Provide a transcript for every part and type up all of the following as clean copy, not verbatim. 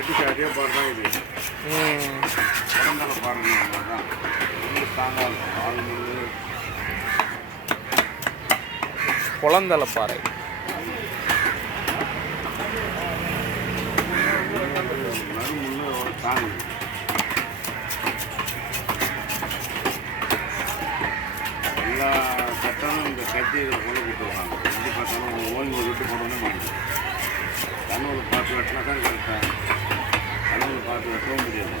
வெட்டிக்கு அதே பாரு தான் இது. உடம்புல பாருங்க அவ்வளோதான். ரொம்ப ஸ்ட்ராங்காக இருக்கும். ஆள் முள்ளு குளந்தலை பாறை. நறுமுள்ளு தாங்கு. எல்லா கட்டணும் இந்த கட்டி இதில் கொண்டு கொடுத்துருக்காங்க. எப்படி பார்த்தாலும் ஓய்வு விட்டு போடவே மாட்டேங்குது. கண்ணூர் பார்த்து வெட்டினா தான் கரெக்டாக. கண்ணூர் பார்த்து வெட்டவும் முடியாது.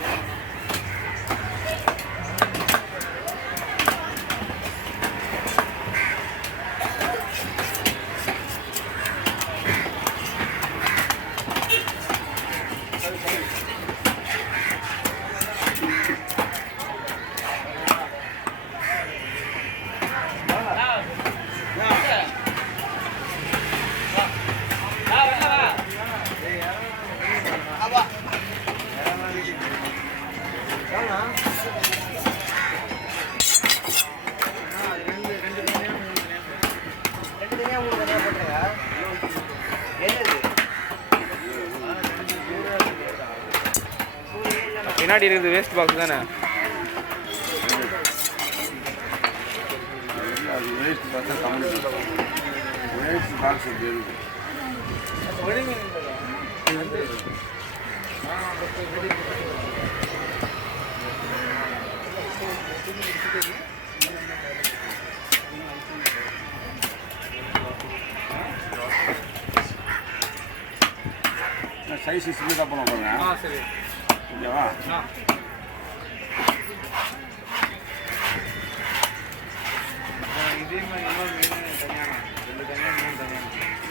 பின்னாடி இருக்குது வேஸ்ட் பாக்ஸ் தானே? அது வேஸ்ட் பார்த்தா தமிழ் வேஸ்ட் பாக்ஸ் எப்படி இருக்குது. சைஸ் சின்னதாக பண்ண பாருங்க. சரி ஓகேவா? இதே மாதிரி இன்னொரு மீன் தனியாக 2 தனியாக 3 தனியாக